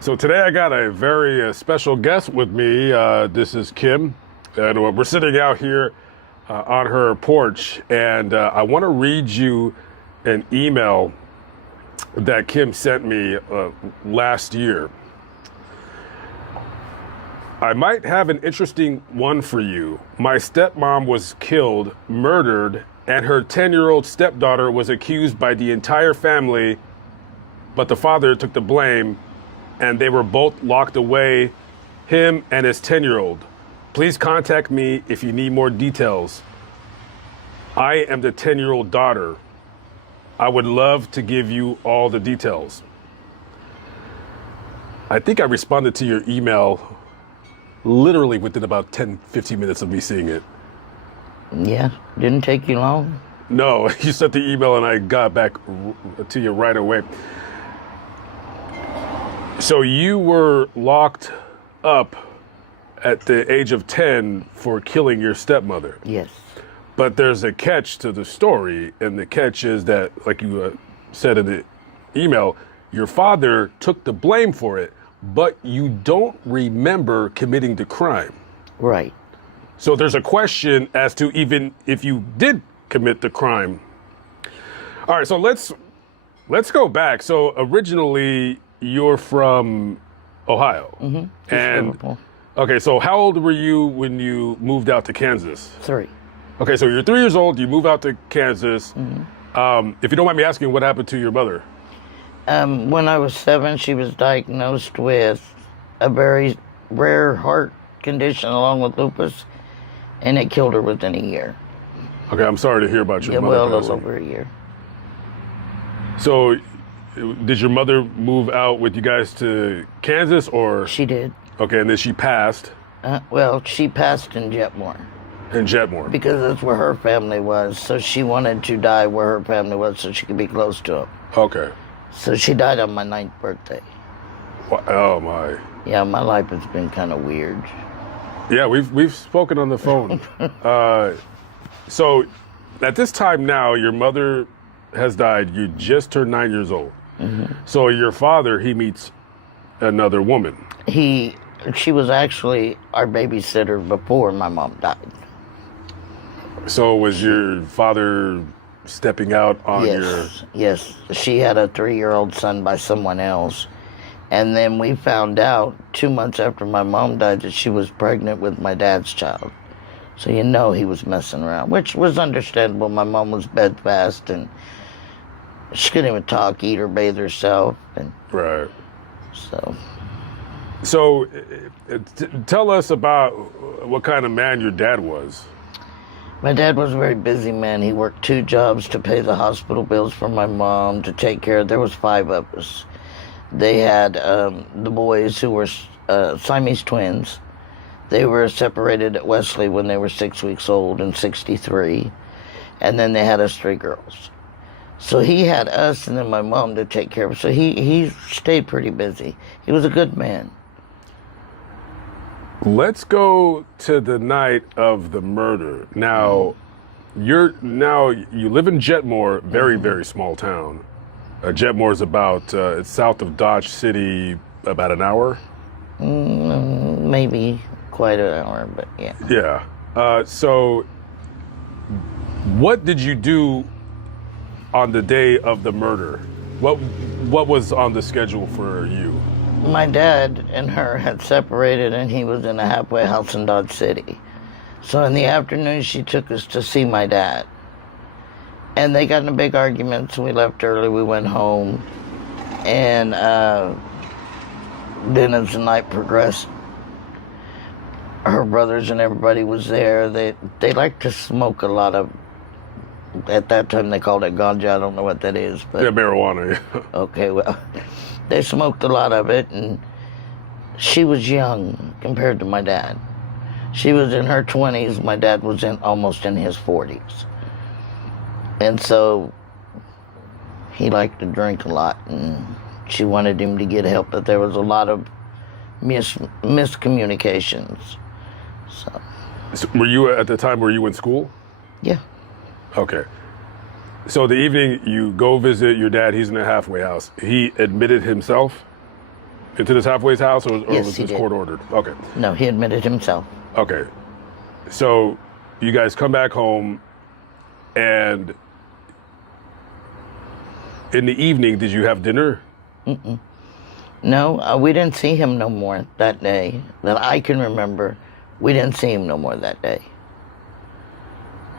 So today I got a very special guest with me. This is Kim, and we're sitting out here on her porch, and I want to read you an email that Kim sent me last year. I might have an interesting one for you. My stepmom was killed, murdered, and her 10-year-old stepdaughter was accused by the entire family, but the father took the blame, and they were both locked away, him and his 10-year-old. Please contact me if you need more details. I am the 10-year-old daughter. I would love to give you all the details. I think I responded to your email literally within about 10, 15 minutes of me seeing it. Yeah, didn't take you long. No, you sent the email and I got back to you right away. So you were locked up at the age of 10 for killing your stepmother. Yes. But there's a catch to the story, and the catch is that, like you said in the email, your father took the blame for it, but you don't remember committing the crime. Right. So there's a question as to even if you did commit the crime. All right, so let's go back. So originally you're from Ohio. Mm-hmm. And Liverpool. okay, so how old were you when you moved out to Kansas? 3. Okay, so you're 3 years old, you move out to Kansas. Mm-hmm. If you don't mind me asking, what happened to your mother? When I was 7, she was diagnosed with a very rare heart condition along with lupus, and it killed her within a year. Okay, I'm sorry to hear about your Yeah, mother. well, a little passing. over a year. So did your mother move out with you guys to Kansas, or? She did. Okay, and then she passed Well, she passed in Jetmore in Jetmore. because that's where her family was. So she wanted to die where her family was so she could be close to them. Okay. So she died on my 9th birthday. Oh my. Yeah, my life has been kind of weird. Yeah, we've spoken on the phone. So at this time now, your mother has died. You just turned 9 years old. Mm-hmm. So your father, he meets another woman. She was actually our babysitter before my mom died. So was your father stepping out on Yes. She had a 3-year-old son by someone else. And then we found out 2 months after my mom died that she was pregnant with my dad's child. So you know he was messing around, which was understandable. My mom was bedfast and she couldn't even talk, eat, or bathe herself. And Right. so Tell us about what kind of man your dad was. my dad was a very busy man. He worked 2 jobs to pay the hospital bills for my mom, to take care of. There was 5 of us. They had the boys who were Siamese twins. They were separated at Wesley when they were 6 weeks old in '63. And then they had us 3 girls. So he had us and then my mom to take care of. So he stayed pretty busy. He was a good man. Let's go to the night of the murder. Now, you live in Jetmore, very, very small town. Jetmore is about, it's south of Dodge City, about an hour. Maybe quite an hour, but yeah. Yeah. So what did you do on the day of the murder? What was on the schedule for you? My dad and her had separated and he was in a halfway house in Dodge City. So in the afternoon, she took us to see my dad. And they got in a big argument, so we left early. We went home. And then as the night progressed, her brothers and everybody was there. They like to smoke a lot of, at that time they called it ganja. I don't know what that is. But Yeah, marijuana. okay, well, they smoked a lot of it, and she was young compared to my dad. She was in her 20s. My dad was almost in his 40s. And so he liked to drink a lot, and she wanted him to get help, but there was a lot of miscommunications. So Were you, at the time, were you in school? yeah. Okay. So the evening you go visit your dad, he's in a halfway house. He admitted himself? into this halfway's house, or Yes, was he this did. court ordered? Okay. No, he admitted himself. Okay. So you guys come back home, and in the evening, did you have dinner? No, we didn't see him no more that day. That I can remember. We didn't see him no more that day.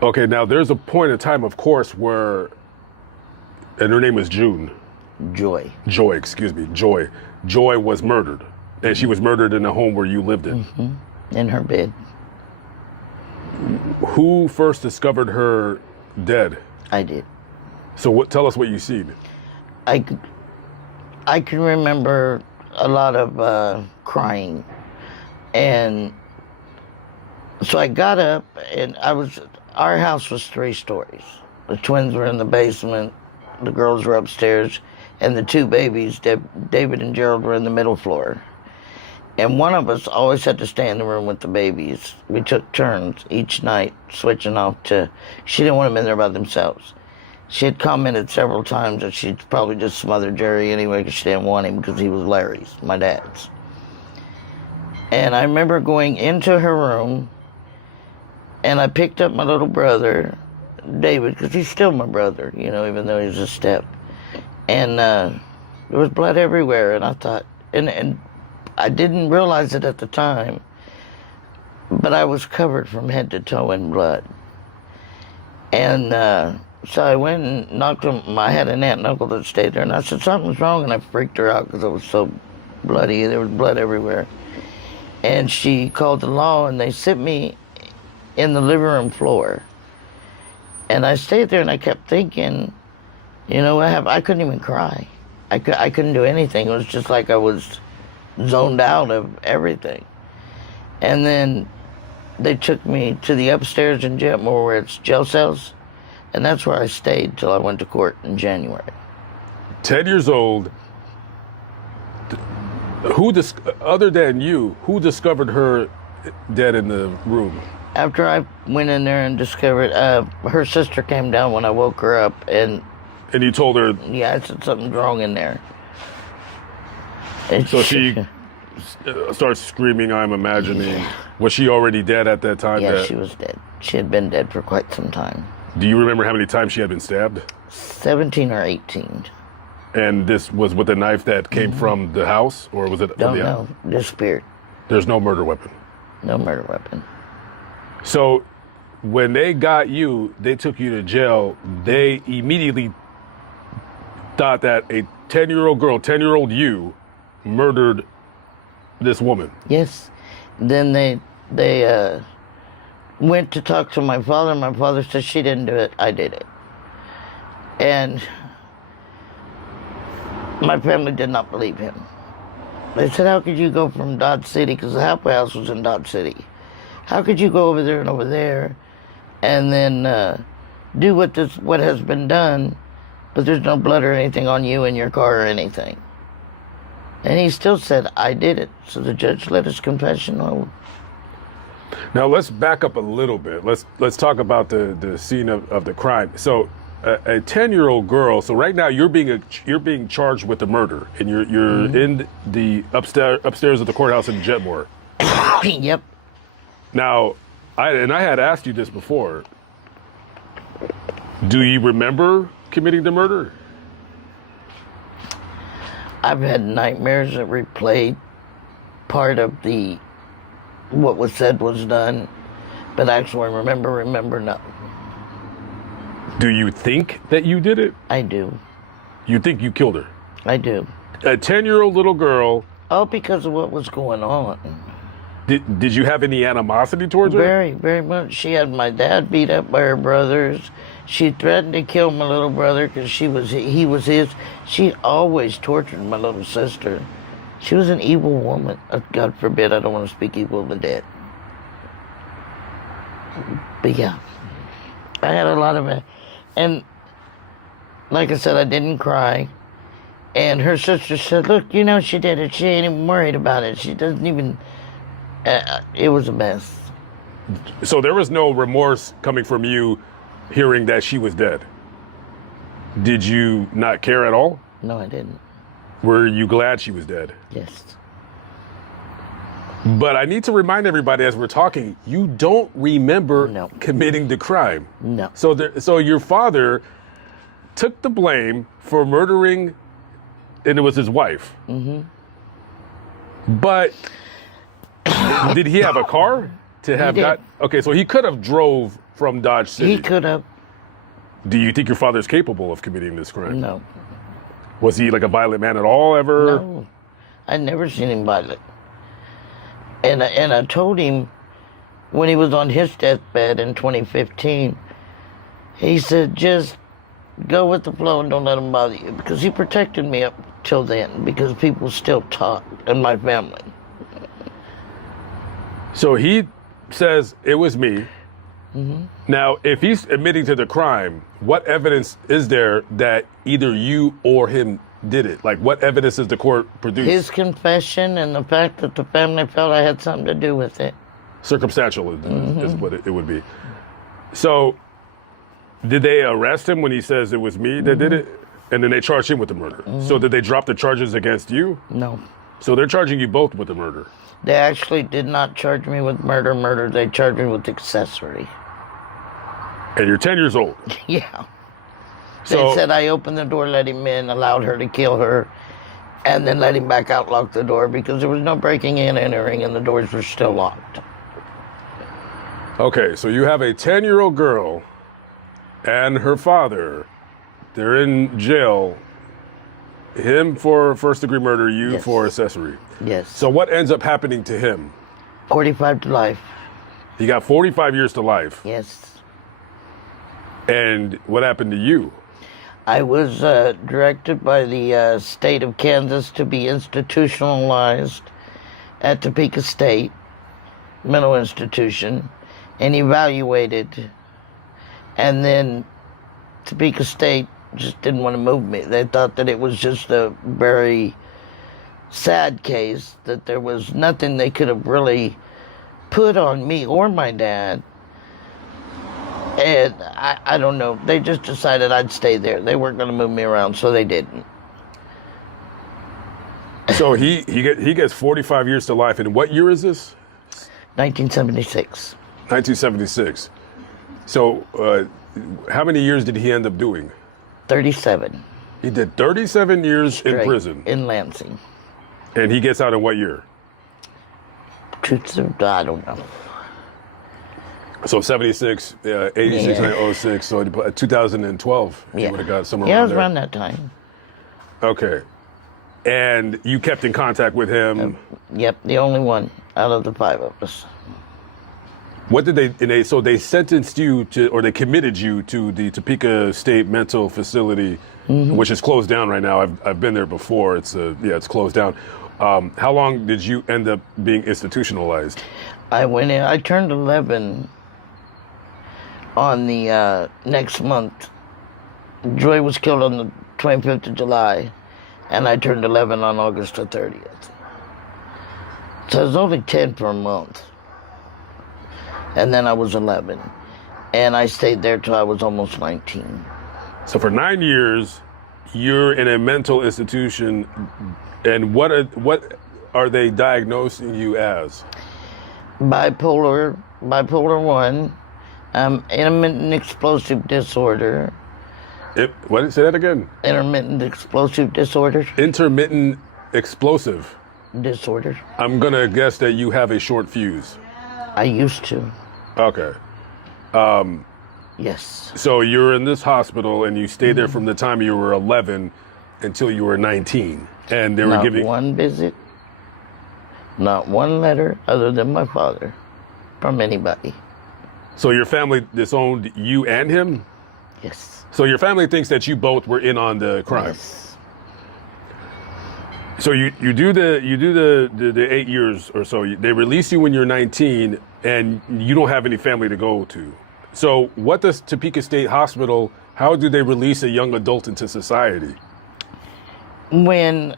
Okay, now there's a point in time, of course, where, and her name was June. Joy. Joy, excuse me, Joy. Joy was murdered, and she was murdered in the home where you lived in. In her bed. Who first discovered her dead? I did. So tell us what you seen. I can remember a lot of crying. And so I got up, and our house was 3 stories. The twins were in the basement, the girls were upstairs, and the 2 babies, David and Gerald, were in the middle floor. And one of us always had to stay in the room with the babies. We took turns each night switching off to, she didn't want them in there by themselves. She had commented several times that she'd probably just smother Jerry anyway because she didn't want him because he was Larry's, my dad's. And I remember going into her room, and I picked up my little brother, David, because he's still my brother, even though he's a step. And there was blood everywhere, and I thought, and I didn't realize it at the time, but I was covered from head to toe in blood. And so I went and knocked on, I had an aunt and uncle that stayed there, and I said, something's wrong, and I freaked her out because it was so bloody. There was blood everywhere. And she called the law, and they sent me in the living room floor. And I stayed there, and I kept thinking, I couldn't even cry. I couldn't do anything. It was just like I was zoned out of everything. And then they took me to the upstairs in Jetmore where it's jail cells, and that's where I stayed till I went to court in January. 10 years old. Other than you, who discovered her dead in the room? After I went in there and discovered, her sister came down when I woke her up, and you told her? Yeah, I said something's wrong in there. And so she starts screaming, I'm imagining. Was she already dead at that time? Yeah, she was dead. She had been dead for quite some time. Do you remember how many times she had been stabbed? 17 or 18. And this was with a knife that came from the house, or was it? Don't know. Disappeared. There's no murder weapon. No murder weapon. So when they got you, they took you to jail. They immediately thought that a 10-year-old girl, 10-year-old you, murdered this woman. Yes. Then they went to talk to my father. My father said, she didn't do it. I did it. And my family did not believe him. They said, how could you go from Dodge City, because the halfway house was in Dodge City. How could you go over there and over there and then do what has been done, but there's no blood or anything on you in your car or anything? And he still said, I did it. So the judge let his confession hold. Now let's back up a little bit. Let's talk about the scene of the crime. So a 10-year-old girl. So right now you're being charged with the murder, and you're in the upstairs of the courthouse in Jetmore. Yep. Now, I had asked you this before. Do you remember committing the murder? I've had nightmares that replayed part of what was said was done, but actually remember no. Do you think that you did it? I do. You think you killed her? I do. A 10-year-old little girl. Oh, because of what was going on. Did you have any animosity towards her? Very, very much. She had my dad beat up by her brothers. She threatened to kill my little brother because he was his. She always tortured my little sister. She was an evil woman. God forbid, I don't want to speak evil of the dead. But yeah, I had a lot of it. And like I said, I didn't cry. And her sister said, look, she did it. She ain't even worried about it. She doesn't even... it was a mess. So there was no remorse coming from you hearing that she was dead? Did you not care at all? No, I didn't. Were you glad she was dead? Yes. But I need to remind everybody as we're talking, you don't remember No. committing the crime. No. So your father took the blame for murdering, and it was his wife. Mm-hmm. But did he have a car to have did. got? Okay, so he could have drove from Dodge City. He could have. Do you think your father's capable of committing this crime? No. Was he like a violent man at all ever? No. I'd never seen him violent. And I told him when he was on his deathbed in 2015, he said, just go with the flow and don't let them bother you. Because he protected me up till then, because people still talked in my family. So he says it was me. Mm-hmm. Now, if he's admitting to the crime, what evidence is there that either you or him did it? Like, what evidence does the court produce? His confession and the fact that the family felt I had something to do with it. Circumstantial is what it would be. So, did they arrest him when he says it was me that did it? And then they charged him with the murder. So did they drop the charges against you? No. So they're charging you both with the murder. They actually did not charge me with murder. They charged me with accessory. And you're 10 years old. Yeah. So, They said I opened the door, let him in, allowed her to kill her, and then let him back out, locked the door, because there was no breaking in, entering, and the doors were still locked. okay, so you have a 10-year-old girl and her father. They're in jail. Him for first-degree murder, you Yes. for accessory. Yes. So what ends up happening to him? 45 to life. He got 45 years to life. Yes. And what happened to you? I was directed by the state of Kansas to be institutionalized at Topeka State Mental Institution and evaluated. And then Topeka State just didn't want to move me. They thought that it was just a very sad case, that there was nothing they could have really put on me or my dad. And I don't know. They just decided I'd stay there. They weren't going to move me around, so they didn't. So he gets 45 years to life. And what year is this? 1976. 1976. So how many years did he end up doing? 37. He did 37 years in Straight prison. in Lansing. And he gets out in what year? I don't know. So 76, 86, Yeah. 06, so 2012, he Yeah. would have got somewhere Yeah, it around was there. around that time. Okay. And you kept in contact with him. Yep, the only one out of the five of us. What did so they sentenced you to, or they committed you to the Topeka State Mental Facility, which is closed down right now. I've been there before. It's closed down. How long did you end up being institutionalized? I went in, I turned 11 on the next month. Joy was killed on the 25th of July, and I turned 11 on August the 30th. So I was only 10 for a month. And then I was 11. And I stayed there till I was almost 19. So for 9 years, you're in a mental institution, and what are they diagnosing you as? Bipolar 1, intermittent explosive disorder. What? Say that again. Intermittent explosive disorder. Intermittent explosive. Disorder. I'm gonna guess that you have a short fuse. I used to. Okay. Yes. So you're in this hospital and you stayed there from the time you were 11 until you were 19, and they were Not giving one visit, not one letter other than my father from anybody. So your family disowned you and him? Yes. So your family thinks that you both were in on the crime. Yes. So you do the 8 years or so. They release you when you're 19, and you don't have any family to go to. So what does Topeka State Hospital? How do they release a young adult into society? When,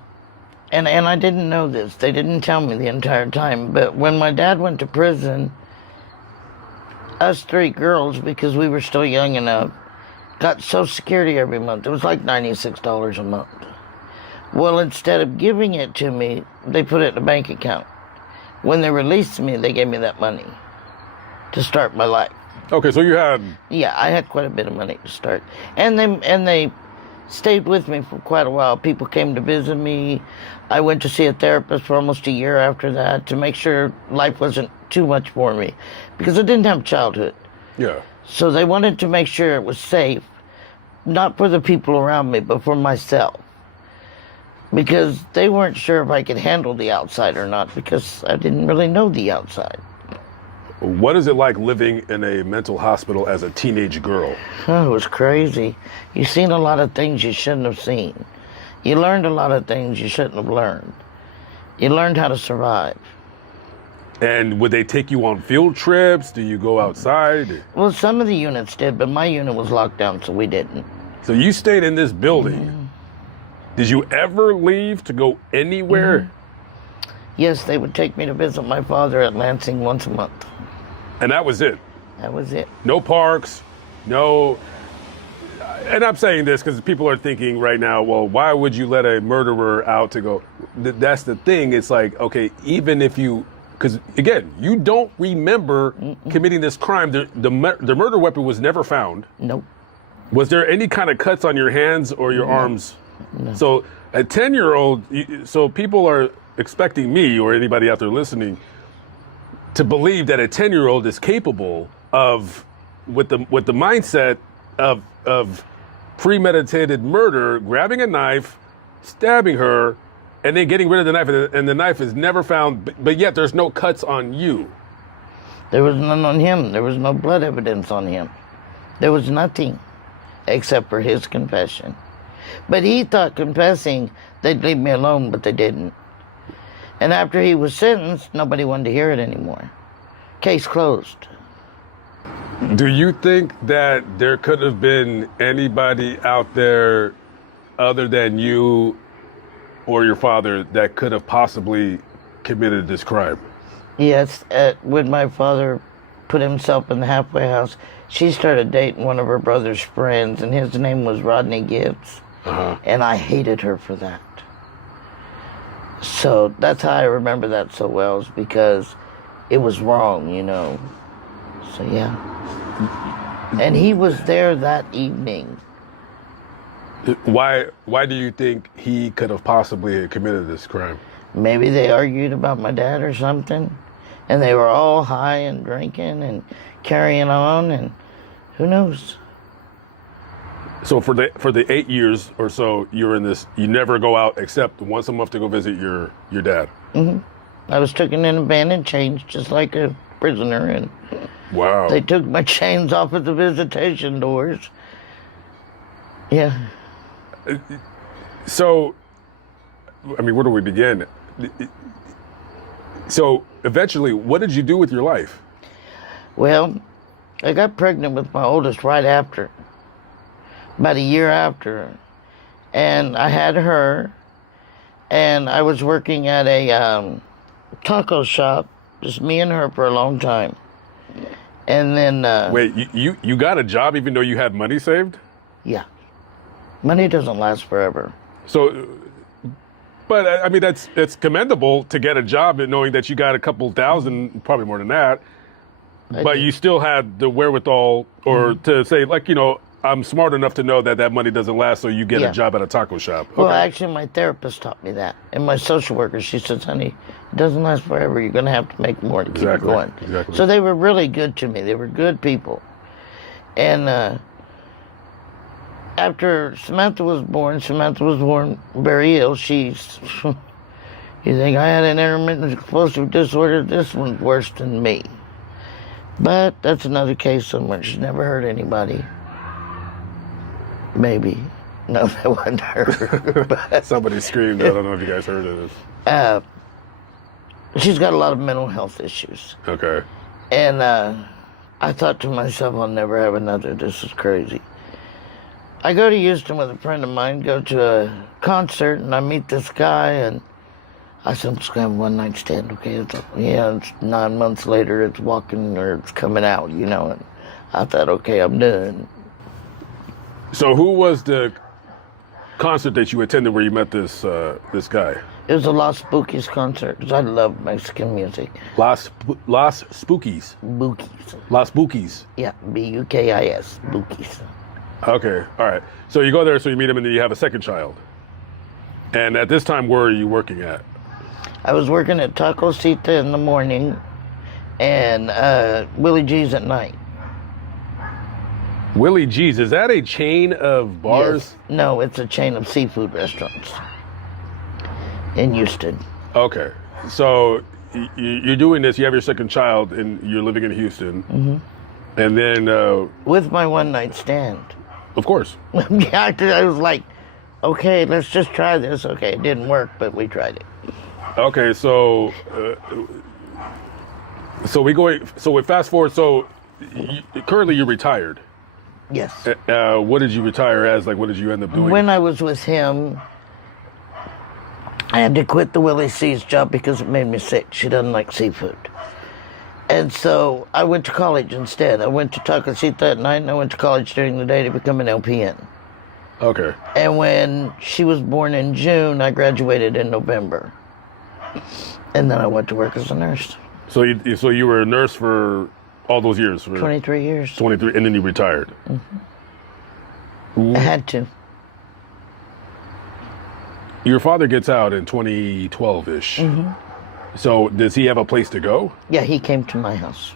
and I didn't know this, they didn't tell me the entire time, but when my dad went to prison, us three girls, because we were still young enough, got Social Security every month. It was like $96 a month. Well, instead of giving it to me, they put it in a bank account. When they released me, they gave me that money to start my life. Okay, so you had... Yeah, I had quite a bit of money to start. And they stayed with me for quite a while. People came to visit me. I went to see a therapist for almost a year after that to make sure life wasn't too much for me, because I didn't have childhood. Yeah. So they wanted to make sure it was safe, not for the people around me, but for myself. Because they weren't sure if I could handle the outside or not, because I didn't really know the outside. What is it like living in a mental hospital as a teenage girl? Oh, it was crazy. You seen a lot of things you shouldn't have seen. You learned a lot of things you shouldn't have learned. You learned how to survive. And would they take you on field trips? Do you go outside? Well, some of the units did, but my unit was locked down, so we didn't. So you stayed in this building. Did you ever leave to go anywhere? Yes, they would take me to visit my father at Lansing once a month. And that was it? That was it. No parks, no... And I'm saying this because people are thinking right now, well, why would you let a murderer out to go? That's the thing. It's like, okay, even if you... Because, again, you don't remember committing this crime. The murder weapon was never found. Nope. Was there any kind of cuts on your hands or your arms? No. So a 10-year-old, so people are expecting me or anybody out there listening to believe that a 10-year-old is capable of, with the mindset of premeditated murder, grabbing a knife, stabbing her, and then getting rid of the knife, and the knife is never found, but yet there's no cuts on you. There was none on him. There was no blood evidence on him. There was nothing except for his confession. But he thought confessing, they'd leave me alone, but they didn't. And after he was sentenced, nobody wanted to hear it anymore. Case closed. Do you think that there could have been anybody out there other than you or your father that could have possibly committed this crime? Yes, when my father put himself in the halfway house, she started dating one of her brother's friends, and his name was Rodney Gibbs. And I hated her for that. So that's how I remember that so well, is because it was wrong, you know. So yeah. And he was there that evening. Why do you think he could have possibly committed this crime? Maybe they argued about my dad or something, and they were all high and drinking and carrying on, and who knows? So for the 8 years or so you're in this, you never go out except once a month to go visit your dad. I was taken in a van and changed just like a prisoner, and wow. They took my chains off at the visitation doors. Yeah. So, I mean, where do we begin? So eventually, what did you do with your life? Well, I got pregnant with my oldest right after, about a year after, and I had her, and I was working at a taco shop, just me and her for a long time. And then... Wait, you got a job even though you had money saved? Yeah. Money doesn't last forever. So, but I mean, it's commendable to get a job and knowing that you got a couple thousand, probably more than that, but you still had the wherewithal or to say, like, you know, I'm smart enough to know that that money doesn't last, so you get a job at a taco shop. Okay. Well, actually, my therapist taught me that. And my social worker, she says, honey, it doesn't last forever. You're going to have to make more to keep it going. Exactly. So they were really good to me. They were good people. And after Samantha was born very ill. You think I had an intermittent explosive disorder? This one's worse than me. But that's another case somewhere. She's never hurt anybody. Maybe. No, that wasn't her. Somebody screamed. I don't know if you guys heard of this. She's got a lot of mental health issues. Okay. And I thought to myself, I'll never have another. This is crazy. I go to Houston with a friend of mine, go to a concert, and I meet this guy, and I said, I'm just going to have a one-night stand, okay? It's 9 months later, it's walking, or it's coming out, you know, and I thought, okay, I'm done. So who was the concert that you attended where you met this guy? It was a Los Spookies concert because I love Mexican music. Las Spookies. Bookies. Las Spookies. Yeah, Bukis. Bookies. Okay, all right. So you go there, so you meet him, and then you have a second child. And at this time, where are you working at? I was working at Taco Cita in the morning and Willie G's at night. Willie G's, is that a chain of bars? Yes. No, it's a chain of seafood restaurants in Houston. Okay, so you're doing this, you have your second child, and you're living in Houston. Mm-hmm. And then... with my one-night stand. Of course. Yeah, I was like, okay, let's just try this. Okay, it didn't work, but we tried it. Okay, so we fast forward. So currently you're retired. Yes. What did you retire as? Like, what did you end up doing? When I was with him, I had to quit the Willie C's job because it made me sick. She doesn't like seafood. And so I went to college instead. I went to Taco Cita at night, and I went to college during the day to become an LPN. Okay. And when she was born in June, I graduated in November. And then I went to work as a nurse. So you were a nurse for all those years? For 23 years. 23, and then you retired? Mm-hmm. I had to. Your father gets out in 2012-ish. Mm-hmm. So does he have a place to go? Yeah, he came to my house.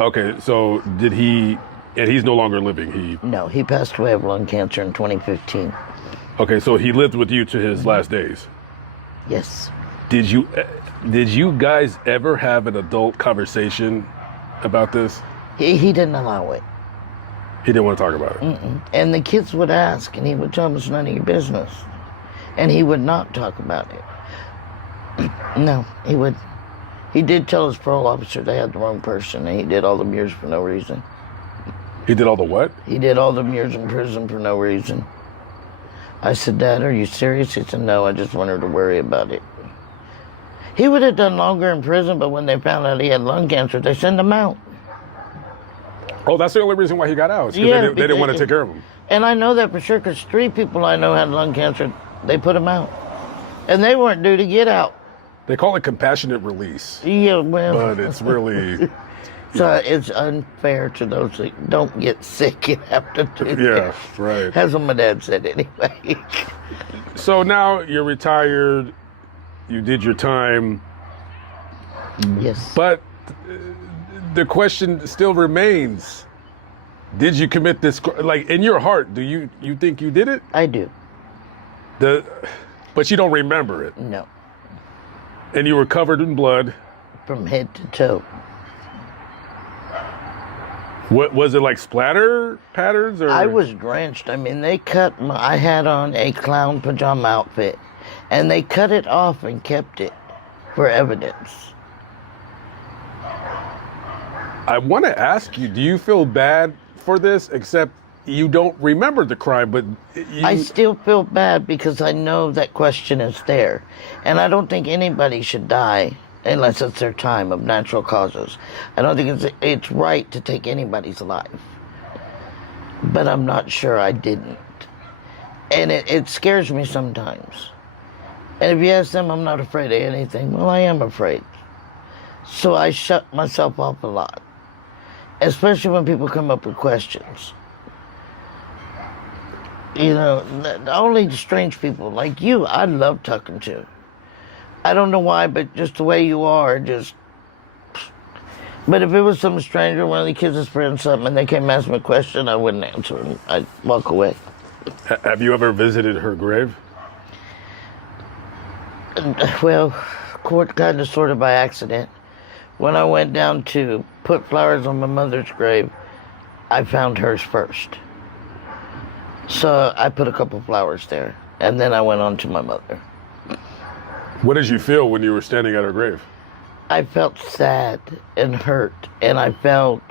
Okay, so did he... And he's no longer living. No, he passed away of lung cancer in 2015. Okay, so he lived with you to his last days. Yes. Did you guys ever have an adult conversation about this? He didn't allow it. He didn't want to talk about it. Mm-mm. And the kids would ask, and he would tell them it's none of your business. And he would not talk about it. No, he would. He did tell his parole officer they had the wrong person, and he did all the years for no reason. He did all the what? He did all the years in prison for no reason. I said, Dad, are you serious? He said, no, I just want her to worry about it. He would have done longer in prison, but when they found out he had lung cancer, they sent him out. Oh, that's the only reason why he got out. Because they didn't want to take care of him. And I know that for sure, because 3 people I know had lung cancer. They put him out. And they weren't due to get out. They call it compassionate release. Yeah, well. But it's really... So it's unfair to those that don't get sick and have to do that. Yeah, right. That's what my dad said anyway. So now you're retired. You did your time. Yes. But the question still remains. Did you commit this? Like, in your heart, do you think you did it? I do. But you don't remember it. No. And you were covered in blood. From head to toe. What was it, like splatter patterns? Or? I was drenched. I mean, I had on a clown pajama outfit, and they cut it off and kept it for evidence. I want to ask you, do you feel bad for this, except you don't remember the crime, but I still feel bad because I know that question is there. And I don't think anybody should die unless it's their time of natural causes. I don't think it's right to take anybody's life. But I'm not sure I didn't. And it scares me sometimes. And if you ask them, I'm not afraid of anything. Well, I am afraid. So I shut myself off a lot. Especially when people come up with questions. You know, only strange people like you, I love talking to. I don't know why, but just the way you are, just... But if it was some stranger, one of the kids' friends, something, and they came and asked me a question, I wouldn't answer them. I'd walk away. Have you ever visited her grave? Well, kind of, sort of by accident. When I went down to put flowers on my mother's grave, I found hers first. So I put a couple flowers there, and then I went on to my mother. What did you feel when you were standing at her grave? I felt sad and hurt, and I felt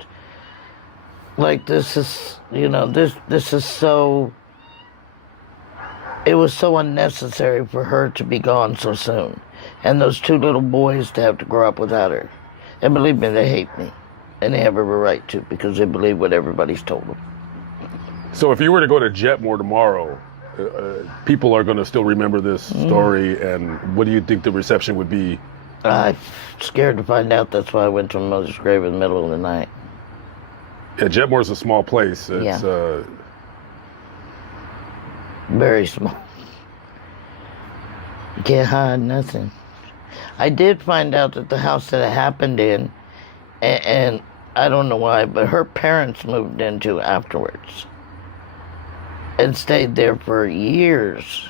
like this is, you know, this is so... It was so unnecessary for her to be gone so soon, and those 2 little boys to have to grow up without her. And believe me, they hate me, and they have every right to, because they believe what everybody's told them. So if you were to go to Jetmore tomorrow, people are going to still remember this story, and what do you think the reception would be? I'm scared to find out. That's why I went to my mother's grave in the middle of the night. Yeah, Jetmore's a small place. It's, Very small. You can't hide nothing. I did find out that the house that it happened in, and I don't know why, but her parents moved into afterwards and stayed there for years.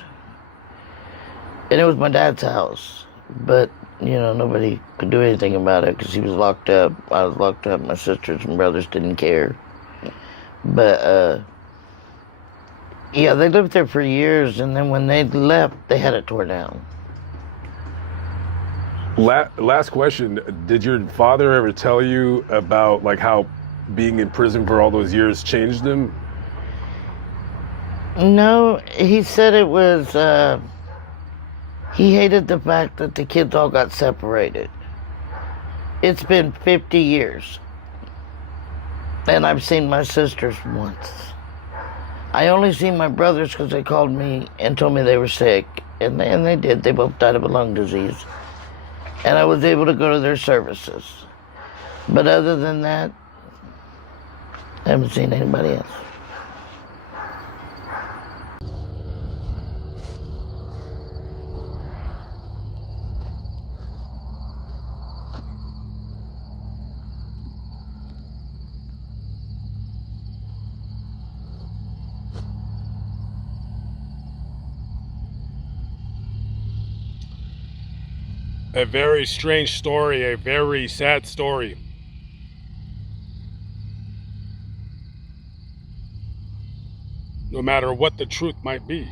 And it was my dad's house, but nobody could do anything about it because he was locked up. I was locked up. My sisters and brothers didn't care. But yeah, they lived there for years, and then when they left, they had it tore down. Last question. Did your father ever tell you about like how being in prison for all those years changed him? No, he said it was, he hated the fact that the kids all got separated. It's been 50 years, and I've seen my sisters once. I only seen my brothers because they called me and told me they were sick, and they did. They both died of a lung disease. And I was able to go to their services. But other than that, I haven't seen anybody else. A very strange story, a very sad story. No matter what the truth might be.